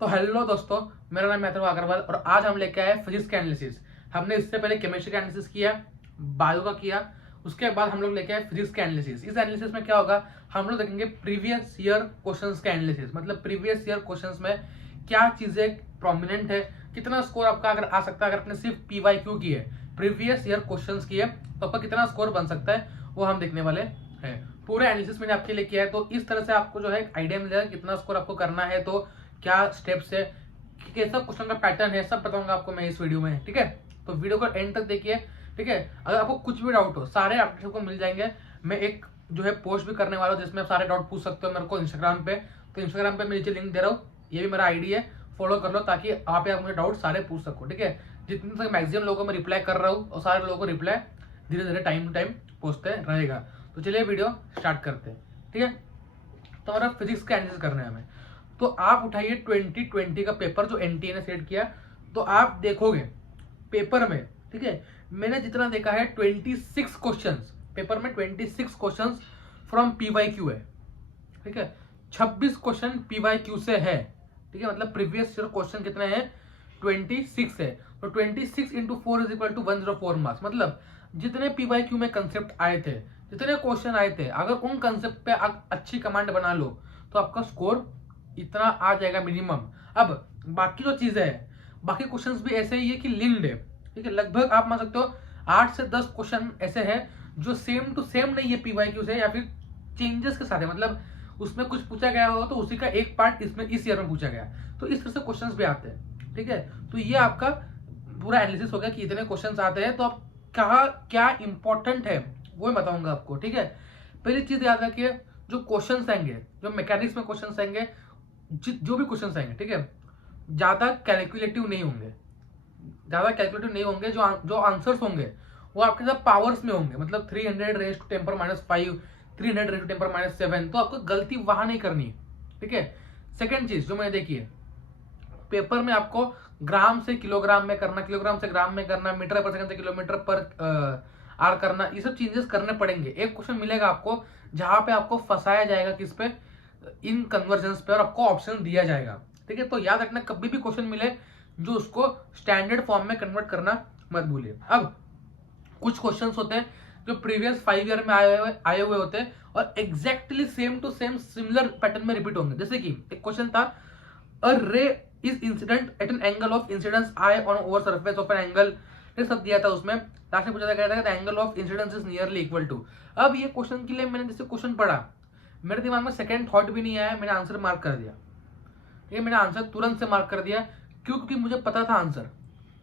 तो हेलो दोस्तों, मेरा नाम है अथर्व अग्रवाल और आज हम लेके आए फिजिक्स का एनालिसिस। हमने इससे पहले केमिस्ट्री का एनालिसिस किया, बायो का किया, उसके बाद हम लोग लेके आए फिजिक्स का एनालिसिस। इस एनालिसिस में क्या होगा, हम लोग देखेंगे प्रीवियस ईयर क्वेश्चंस का एनालिसिस। मतलब प्रीवियस ईयर क्वेश्चंस में क्या चीजें प्रोमिनेंट है, कितना स्कोर आपका अगर आ सकता है अगर आपने सिर्फ PYQ की है, प्रीवियस ईयर क्वेश्चंस की है, तो आपका कितना स्कोर बन सकता है वो हम देखने वाले हैं। पूरा एनालिसिस मैंने आपके लिए किया है, तो इस तरह से आपको जो है आइडिया मिल जाएगा कितना स्कोर आपको करना है, तो क्या स्टेप्स है, कैसा क्वेश्चन का पैटर्न है, सब बताऊंगा आपको मैं इस वीडियो में। ठीक है, तो वीडियो को एंड तक देखिए। ठीक है, अगर आपको कुछ भी डाउट हो सारे अपडेट्स को मिल जाएंगे। मैं एक जो है पोस्ट भी करने वाला हूँ जिसमें आप सारे डाउट पूछ सकते हो मेरे को इंस्टाग्राम पे। तो इंस्टाग्राम पे मैं नीचे लिंक दे रहा हूँ, ये भी मेरा आईडी है, फॉलो कर लो ताकि आप मुझे डाउट सारे पूछ सको। ठीक है, जितने तक मैक्सिमम लोगों को मैं रिप्लाई कर रहा हूँ और सारे लोगों को रिप्लाई धीरे धीरे टाइम टू टाइम पहुंचते रहेगा। तो चलिए वीडियो स्टार्ट करते हैं। ठीक है, तो हमारा फिजिक्स का एनालिसिस करना है हमें। तो आप उठाइए 2020 का पेपर जो NTA ने सेट किया, तो आप देखोगे पेपर में, ठीक है, मैंने जितना देखा है 26 क्वेश्चंस पेपर में, 26 क्वेश्चंस फ्रॉम PYQ है। ठीक है, 26 क्वेश्चन PYQ से है। ठीक है, मतलब प्रीवियस ईयर क्वेश्चन कितने हैं, 26 है। तो 26 into 4 is equal to 104 marks. मतलब जितने PYQ में कंसेप्ट आए थे, जितने क्वेश्चन आए थे, अगर उन कंसेप्ट पे आप अच्छी कमांड बना लो तो आपका स्कोर इतना आ जाएगा मिनिमम। अब बाकी जो चीजें है, बाकी क्वेश्चंस भी ऐसे ही है कि लिंक्ड है। ठीक है, लगभग आप मान सकते हो 8 से 10 क्वेश्चन ऐसे हैं जो सेम टू सेम नहीं है PYQ से, या फिर चेंजेस के साथ है। मतलब उसमें कुछ पूछा गया हो तो उसी का एक पार्ट इसमें इस ईयर में पूछा गया, तो इस तरह से क्वेश्चंस भी आते हैं। ठीक है, तो ये आपका पूरा एनालिसिस हो गया कि इतने क्वेश्चंस आते हैं, तो आप कहा क्या इंपॉर्टेंट है वो मैं बताऊंगा आपको। ठीक है, पहली चीज याद रखिए, जो क्वेश्चंस आएंगे, जो मैकेनिक्स में क्वेश्चंस आएंगे, जो भी क्वेश्चंस आएंगे, ठीक है, ज्यादा कैलकुलेटिव नहीं होंगे। ज्यादा कैलकुलेटिव नहीं होंगे। जो आंसर्स होंगे वो आपके साथ पावर्स में होंगे। मतलब 300 रेज टू 10⁻5, 300 रेज टू 10⁻7, तो आपको गलती वहां नहीं करनी। ठीक है, सेकेंड चीज जो मैंने देखी है, पेपर में आपको ग्राम से किलोग्राम में करना, किलोग्राम से ग्राम में करना, मीटर पर सेकंड से किलोमीटर पर आर करना, ये सब चेंजेस करने पड़ेंगे। एक क्वेश्चन मिलेगा आपको जहां पे आपको फंसाया जाएगा किस पे, इन कन्वर्जन्स पे, और आपको ऑप्शन दिया जाएगा। ठीक है, तो याद रखना कभी भी क्वेश्चन मिले जो उसको स्टैंडर्ड फॉर्म में कन्वर्ट करना मत भूलिए। अब कुछ क्वेश्चंस होते हैं जो प्रीवियस 5 ईयर में आए हुए होते हैं और exactly same to same similar pattern में रिपीट होंगे। जैसे कि एक क्वेश्चन था, a ray is incident at an angle of incidence i on over surface of an angle, ये सब दिया था उसमें। लास्ट में पूछा गया था the angle of incidence is nearly equal to. अब ये क्वेश्चन के लिए मैंने जैसे क्वेश्चन पढ़ा, मेरे दिमाग में सेकंड थॉट भी नहीं आया, मैंने आंसर मार्क कर दिया। ये मैंने आंसर तुरंत से मार्क कर दिया। क्यों? क्योंकि मुझे पता था आंसर।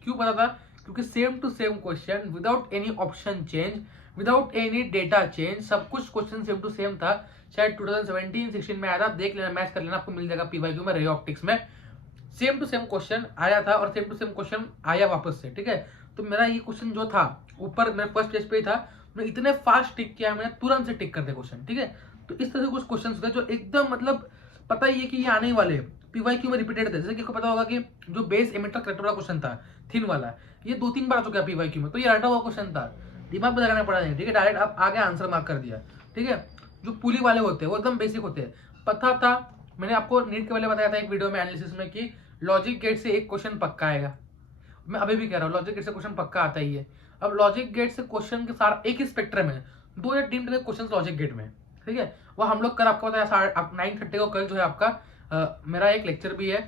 क्यों पता था? क्योंकि same to same question, without any option change, without any data change, सब कुछ क्वेश्चन सेम टू सेम था। शायद 2017-16 में आया था, देख लेना, मैच कर लेना, आपको मिल जाएगा PYQ में, रे ऑप्टिक्स में सेम टू सेम क्वेश्चन आया था और सेम टू सेम क्वेश्चन आया वापस से। ठीक है, तो मेरा ये क्वेश्चन जो था ऊपर मेरे फर्स्ट पेज पे ही था, मैं इतने फास्ट टिक किया, मैंने तुरंत से टिक कर दिया क्वेश्चन। ठीक है, तो इस तरह से कुछ क्वेश्चन थे जो एकदम मतलब पता ही है कि ये आने ही वाले, PYQ में रिपीटेड थे। जैसे कि आपको पता होगा कि जो बेस एमिटर कलेक्टर वाला क्वेश्चन था, थिन वाला, ये 2-3 बार आ चुका है PYQ में, तो ये रटा हुआ क्वेश्चन था, दिमाग में लगाना पड़ा नहीं। ठीक है, डायरेक्ट आप आगे आंसर मार्क कर दिया। ठीक है, जो पुली वाले होते हैं वो एकदम बेसिक होते हैं, पता था। मैंने आपको नीट के वाले बताया था एक वीडियो में एनालिसिस में कि लॉजिक गेट से एक क्वेश्चन पक्का आएगा। मैं अभी भी कह रहा हूँ लॉजिक गेट से क्वेश्चन पक्का आता ही है। अब लॉजिक गेट से क्वेश्चन के सारा एक ही स्पेक्ट्रम है, 2 या 3 तरह के क्वेश्चन लॉजिक गेट में। ठीक है, वो हम लोग कल आपको बताया 9:30 को, कल जो है आपका मेरा एक लेक्चर भी है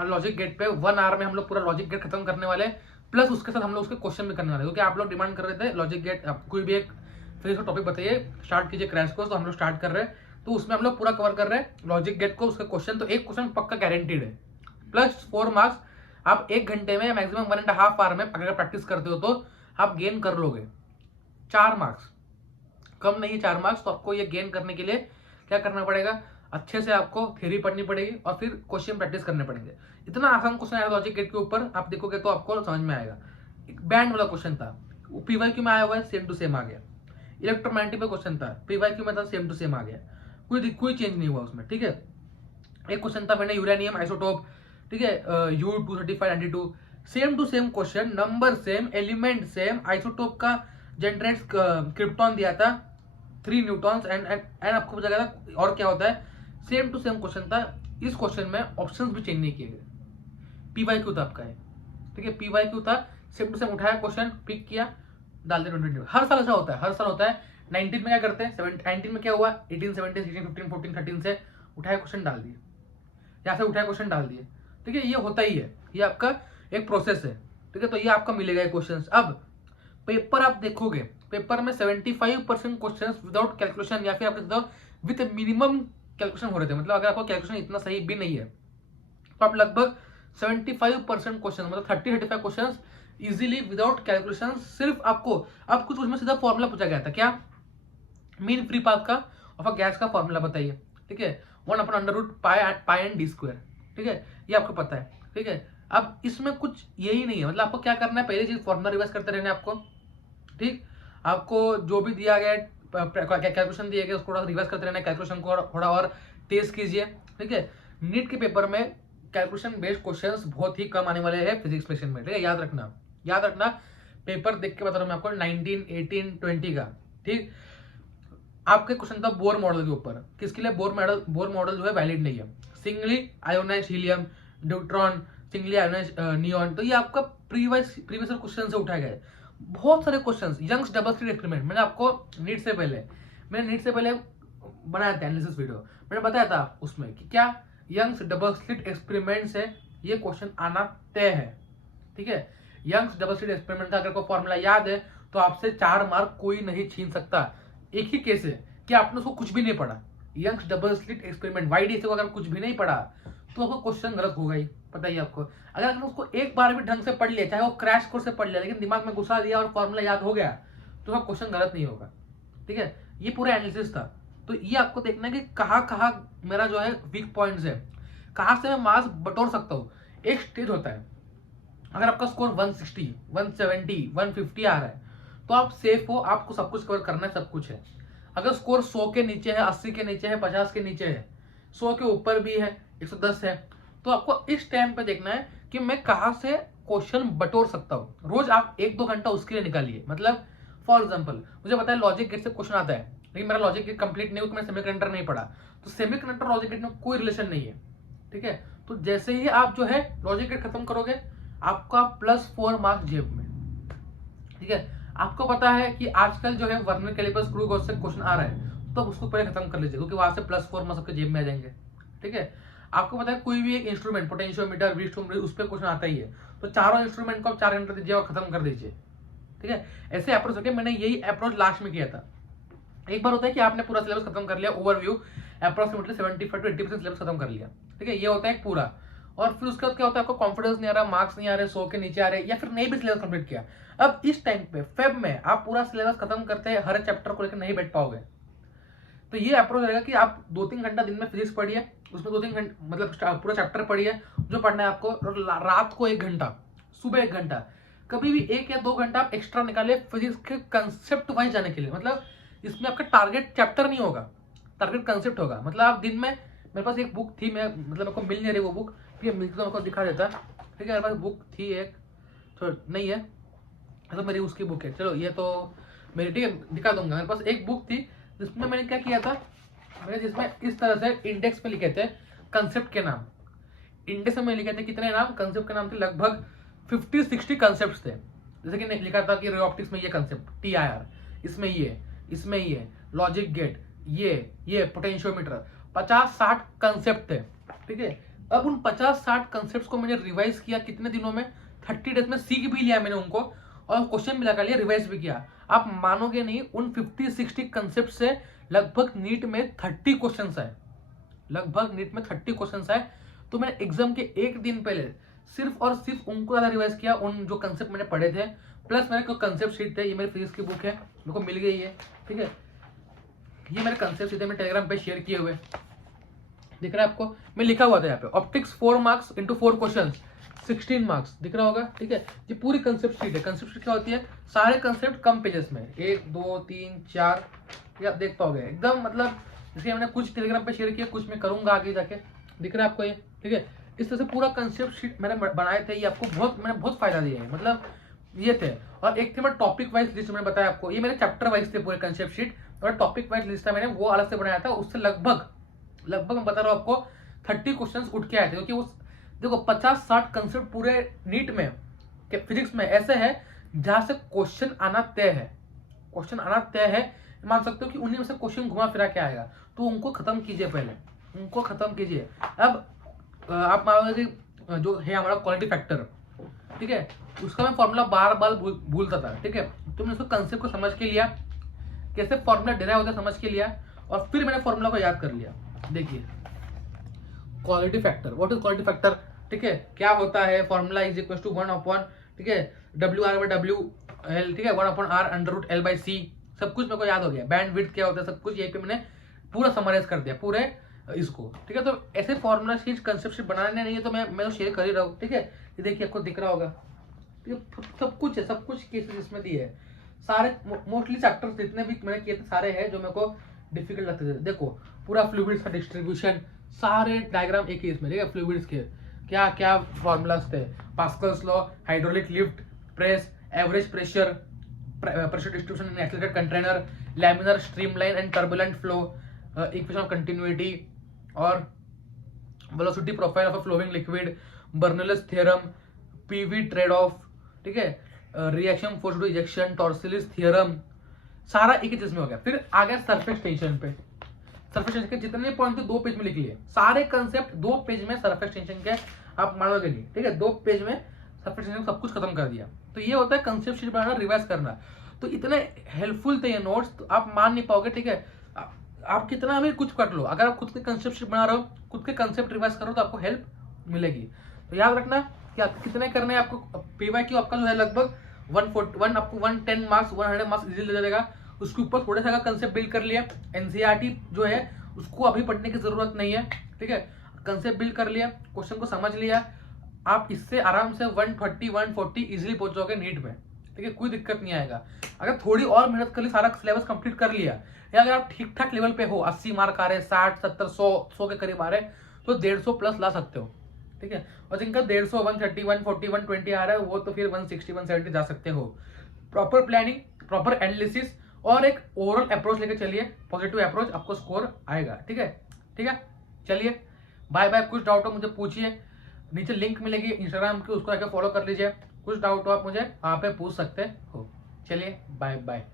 और लॉजिक गेट पे 1 आवर में हम लोग पूरा लॉजिक गेट खत्म करने वाले, प्लस उसके साथ हम लोग उसके क्वेश्चन भी करने वाले, क्योंकि आप लोग डिमांड कर रहे थे लॉजिक गेट, कोई भी एक फिर टॉपिक बताइए, स्टार्ट कीजिए क्रैश कोर्स, तो हम लोग स्टार्ट कर रहे हैं। तो उसमें हम लोग पूरा कवर कर रहे हैं लॉजिक गेट को, उसका क्वेश्चन, तो एक क्वेश्चन पक्का गारंटीड है, प्लस 4 मार्क्स। आप 1 घंटे में मैक्सिमम 1.5 आवर में अगर प्रैक्टिस करते हो तो आप गेन कर लोगे 4 मार्क्स, कम नहीं है 4 मार्क्स। तो आपको ये गेन करने के लिए क्या करना पड़ेगा, अच्छे से आपको थ्योरी पढ़नी पड़ेगी और फिर क्वेश्चन प्रैक्टिस करने पड़ेंगे। इतना आसान क्वेश्चन आएगा लॉजिक गेट के ऊपर, आप देखोगे तो आपको समझ में आएगा। एक बैंड वाला क्वेश्चन था, PYQ में आया हुआ है, सेम टू सेम आ गया। इलेक्ट्रोमैग्नेटिक पे क्वेश्चन था, PYQ में था, सेम टू सेम आ गया, कोई चेंज नहीं हुआ उसमें। ठीक है, एक क्वेश्चन था मैंने यूरेनियम आइसोटोप, ठीक है, U23592, same to same question, number same, element same, isotope का जनरेट क्रिप्टॉन दिया था 3 न्यूटॉन्स एंड आपको पूछा गया था और क्या होता है, सेम टू सेम क्वेश्चन था। इस क्वेश्चन में ऑप्शंस भी चेंज नहीं किए गए। PYQ था आपका है, ठीक है, PYQ था, सेम टू सेम उठाया क्वेश्चन, पिक किया, डाल दिया 2020। हर साल ऐसा होता है, हर साल होता है। 19 में क्या करते हैं, 19 में क्या हुआ, 18, 17, 16, 15, 14, 13 से उठाया क्वेश्चन डाल दिए, यहाँ से उठाया क्वेश्चन डाल दिए, ठीक है, ये होता ही है, ये आपका एक प्रोसेस है, ठीक है। तो ये आपका मिलेगा क्वेश्चन। अब पेपर आप देखोगे, पेपर में 75% क्वेश्चन विदाउट कैलकुलेशन या फिर आप विद मिनिमम कैलकुलेशन हो रहे थे। मतलब अगर आपको कैलकुलेशन इतना सही भी नहीं है तो आप लगभग 75% क्वेश्चन, मतलब 30-35 क्वेश्चन इजीली विदाउट कैलकुलेशन, सिर्फ आपको अब कुछ उसमें सीधा फॉर्मूला पूछा गया था, क्या, मीन फ्री पाथ का और गैस का फॉर्मूला बताइए, ठीक है, 1/√पाई एंड डी स्क्वायर, ठीक है, ये आपको पता है, ठीक है। अब इसमें कुछ यही नहीं है, मतलब आपको क्या करना है, पहली चीज फॉर्मूला रिवाइज करते रहना है आपको, ठीक, आपको जो भी दिया गया कैलकुलेशन दिए गए उसको थोड़ा रिवाइज करते रहना है, कैलकुलेशन को थोड़ा और तेज कीजिए, ठीक है। नीट के पेपर में कैलकुलेशन बेस्ड क्वेश्चंस बहुत ही कम आने वाले हैं फिजिक्स सेक्शन में, ठीक है, याद रखना। पेपर देख के बता रहा हूं मैं आपको 19, 18, 20 का, ठीक। आपके क्वेश्चन था बोर मॉडल के ऊपर, किसके लिए बोर मॉडल जो है वैलिड नहीं है, singly ionised helium, neutron, singly ionised neon, तो ये आपका प्रीवियस क्वेश्चन से उठाए गए बहुत सारे questions. Young's double slit experiment मैंने आपको नीट से पहले बनाया था एनालिसिस वीडियो, मैंने बताया था उसमें कि क्या यंग्स डबल स्लिट एक्सपेरिमेंट से ये क्वेश्चन आना तय है, ठीक है। यंग्स डबल स्लिट एक्सपेरिमेंट का अगर कोई फॉर्मूला याद है तो आपसे 4 मार्क कोई नहीं छीन सकता। एक ही केस है कि आपने उसको कुछ भी नहीं पढ़ा, Young's double slit experiment YDSA को अगर कुछ भी नहीं पढ़ा तो आपको क्वेश्चन गलत होगा ही, पता ही आपको। अगर आपने उसको एक बार भी ढंग से पढ़ लिया, चाहे वो क्रैश कोर्स से पढ़ लिया, लेकिन दिमाग में घुसा दिया और फॉर्मूला याद हो गया तो आपका क्वेश्चन गलत नहीं होगा, ठीक है। ये पूरा एनालिसिस था, तो ये आपको देखना है कि कहाँ मेरा जो है वीक पॉइंट्स है, कहाँ से मैं मार्क्स बटोर सकता हूँ। एक स्टेज होता है, अगर आपका स्कोर 160, 170, 150 आ रहा है तो आप सेफ हो, आपको सब कुछ कवर करना है, सब कुछ है। अगर स्कोर 100 के नीचे है, 80 के नीचे है, 50 के नीचे है, 100 के ऊपर भी है, 110 है, तो आपको इस टाइम पे देखना है कि मैं कहाँ से क्वेश्चन बटोर सकता हूँ। रोज आप 1-2 घंटा उसके लिए निकालिए। मतलब फॉर एग्जाम्पल मुझे पता है लॉजिक गेट से क्वेश्चन आता है, लेकिन मेरा लॉजिक गेट कंप्लीट नहीं हुआ, मैंने सेमीकंडक्टर नहीं पढ़ा, तो सेमीकंडक्टर लॉजिक गेट में कोई रिलेशन नहीं है, ठीक है। तो जैसे ही आप जो है लॉजिक गेट खत्म करोगे, आपका +4 मार्क्स जेब में, ठीक है। आपको पता है कि आजकल जो है वर्नियर कैलिपर स्क्रू गॉज से क्वेश्चन आ रहा है, तो उसको पहले खत्म कर लीजिए, क्योंकि वहां से +4 मार्क्स आपके जेब में आ जाएंगे, ठीक है। आपको पता है कोई भी एक इंस्ट्रूमेंट, पोटेंशियोमीटर, व्हीटस्टोन, उस पर क्वेश्चन आता ही है, तो चारों इंस्ट्रूमेंट को आप 4 घंटे दीजिए और खत्म कर दीजिए, ठीक है। ऐसे अप्रोच होकर मैंने यही अप्रोच लास्ट में किया था। एक बार होता है कि आपने पूरा सिलेबस खत्म कर लिया, ओवरव्यू अप्रोक्सीमेटली 75 to 80% सिलेबस खत्म कर लिया, ठीक है, ये होता है पूरा। और फिर उसके बाद क्या होता है, आपको कॉन्फिडेंस नहीं आ रहा, मार्क्स नहीं आ रहे, 100 के नीचे आ रहे, या फिर नहीं भी सिलेबस कंप्लीट किया। अब इस टाइम पे फेब में आप पूरा सिलेबस खत्म करते हैं, हर चैप्टर को लेकर नहीं बैठ पाओगे, तो ये अप्रोच रहेगा कि आप 2-3 घंटा दिन में फिजिक्स पढ़िए, उसमें 2-3 घंटे मतलब पूरा चैप्टर पढ़िए जो पढ़ना है आपको, और रात को 1 घंटा, सुबह 1 घंटा, कभी भी 1 या 2 घंटा आप एक्स्ट्रा निकालिए फिजिक्स के कंसेप्ट वाइज जाने के लिए। मतलब इसमें आपका टारगेट चैप्टर नहीं होगा, टारगेट कंसेप्ट होगा। मतलब आप दिन में, मेरे पास एक बुक थी, मैं मतलब मेरे को मिल नहीं रही वो बुक, ठीक है, मिलती तो आपको दिखा देता, ठीक है। मेरे पास बुक थी एक, तो नहीं है तो मेरी उसकी बुक है, चलो ये तो मेरी, ठीक है, दिखा दूंगा। मेरे पास एक बुक थी जिसमें मैंने क्या किया था, मैंने जिसमें इस तरह से इंडेक्स पे लिखे थे कंसेप्ट के नाम, इंडेक्स में लिखे थे कितने नाम, कंसेप्ट के नाम थे लगभग 50-60 कंसेप्ट थे। जैसे कि लिखा था कि रे ऑप्टिक्स में ये कंसेप्ट, TIR, इसमें ये लॉजिक गेट, ये पोटेंशियोमीटर, 50-60 कंसेप्ट थे, ठीक है। अब उन 50-60 कंसेप्ट को मैंने रिवाइज किया कितने दिनों में, 30 डेज में सीख भी लिया मैंने उनको, और क्वेश्चन भी लगा लिया, रिवाइज भी किया। आप मानोगे नहीं, उन 50-60 कंसेप्ट से लगभग नीट में 30 क्वेश्चन आए, लगभग नीट में 30 क्वेश्चन आए। तो मैंने एग्जाम के एक दिन पहले सिर्फ और सिर्फ उनको ज्यादा रिवाइज किया, उन जो कंसेप्ट मैंने पढ़े थे, प्लस मेरे को कंसेप्ट शीट थे, ये मेरी फिजिक्स की बुक है, मेरे को मिल गई है, ठीक है। ये मेरे कंसेप्ट शीट है, मैं टेलीग्राम पे शेयर किए हुए, दिख रहा है आपको, मैं लिखा हुआ था यहाँ पे, optics 4 marks into 4 question, 16 marks, दिख रहा होगा, ठीक है। ये पूरी कंसेप्ट शीट है। कंसेप्ट शीट क्या होती है, सारे कंसेप्ट कम पेजेस में, 1, 2, 3, 4, ये आप देख पाओगे एकदम। मतलब जैसे मैंने कुछ टेलीग्राम पे शेयर किया, कुछ मैं करूंगा आगे जाके, दिख रहा है आपको ये, ठीक है। इस तरह से पूरा कंसेप्ट शीट मैंने बनाए थे, ये आपको मैंने बहुत फायदा दिया है, मतलब ये थे। और एक थे मैं टॉपिक वाइज लिस्ट मैंने बताया आपको, ये मेरे चैप्टर वाइज थे पूरे कंसेप्ट शीट, और टॉपिक वाइज लिस्ट था मैंने वो अलग से बनाया था, उससे लगभग मैं बता रहा हूँ आपको 30 क्वेश्चंस उठ के आए थे, क्योंकि उस देखो 50-60 कंसेप्ट पूरे नीट में के फिजिक्स में ऐसे है जहां से क्वेश्चन आना तय है, क्वेश्चन आना तय है। मान सकते हो कि उन्हीं में से क्वेश्चन घुमा फिरा के आएगा, तो उनको खत्म कीजिए, पहले उनको खत्म कीजिए। अब आप मानोगे कि जो है हमारा क्वालिटी फैक्टर, ठीक है, उसका मैं फॉर्मूला बार बार भूलता था, ठीक है। तुमने उसको कंसेप्ट को समझ के लिया, कैसे फॉर्मूला डिराइव होता है समझ के लिया, और फिर मैंने फॉर्मूला को याद कर लिया। देखिए quality factor, what is quality factor, ठीक है, क्या होता है, formula is equal to 1 upon, ठीक है, WR/WL, ठीक है, 1/R√L/C। सब कुछ मेरे को याद हो गया, बैंड विड्थ क्या होता है, सब कुछ यहीं पे मैंने पूरा समराइज कर दिया पूरे इसको, ठीक है। तो ऐसे फॉर्मूला चीज कंसेप्ट बनाने नहीं है तो मैं तो शेयर कर ही रहा हूँ, ठीक है। ये देखिए आपको दिख रहा होगा, सब कुछ है, सब कुछ केसेस इसमें दिए है, सारे मोस्टली चैप्टर्स जितने भी मैंने किए थे सारे हैं जो मेरे को डिफिकल्ट लगते थे। देखो पूरा फ्लूइड्स का डिस्ट्रीब्यूशन, सारे डायग्राम एक ही इसमें, ठीक है। फ्लूइड्स के क्या क्या फॉर्मूलाज थे, Pascal's law, hydraulic lift, press, average pressure, pressure distribution in accelerated container, laminar streamline and turbulent flow, equation of continuity, और velocity profile of a flowing liquid, Bernoulli's theorem, PV trade off, ठीक है, reaction force to ejection, Torricelli's theorem, सारा एक ही चीज में हो गया। फिर आ गया सरफेस टेंशन पे, सरफेस टेंशन के जितने पॉइंट थे 2 पेज में लिख लिए, सारे कंसेप्ट 2 पेज में सरफेस टेंशन के, आप मानोगे नहीं, ठीक है, 2 पेज में सरफेस टेंशन सब कुछ खत्म कर दिया। तो ये होता है कंसेप्ट शीट बनाना, रिवाइज करना। तो इतने हेल्पफुल थे ये नोट्स, तो आप मान नहीं पाओगे, ठीक है। आप कितना भी कुछ कर लो, अगर आप खुद के कंसेप्ट शीट बना रहे हो, खुद के कंसेप्ट रिवाइज करो, तो आपको हेल्प मिलेगी। तो याद रखना कि आप कितने करने हैं आपको। PYQ आपका जो है लगभग 141 आपको 110 मार्क्स 100 मार्क्स इजीली ले जाएगा। उसके ऊपर थोड़ा सा कंसेप्ट बिल्ड कर लिया, NCERT जो है उसको अभी पढ़ने की जरूरत नहीं है, ठीक है। कंसेप्ट बिल्ड कर लिया, क्वेश्चन को समझ लिया, आप इससे आराम से 130 140 इजीली पहुंचोगे नीट में, ठीक है, कोई दिक्कत नहीं आएगा। अगर थोड़ी और मेहनत कर ली, सारा सिलेबस कंप्लीट कर लिया, या अगर आप ठीक ठाक लेवल पे हो, 80 मार्क आ रहे, 60 70 100 के करीब आ रहे, तो 150 प्लस ला सकते हो, ठीक है। और जिनका 150 130 140 120 आ रहा है, वो तो फिर 160 170 जा सकते हो। प्रॉपर प्लानिंग, प्रॉपर एनालिसिस और एक ओवरऑल अप्रोच लेके चलिए, पॉजिटिव अप्रोच, आपको स्कोर आएगा, ठीक है, ठीक है। चलिए बाय बाय। कुछ डाउट हो मुझे पूछिए, नीचे लिंक मिलेगी इंस्टाग्राम की, उसको आके फॉलो कर लीजिए। कुछ डाउट हो आप मुझे वहाँ पे पूछ सकते हो। चलिए बाय बाय।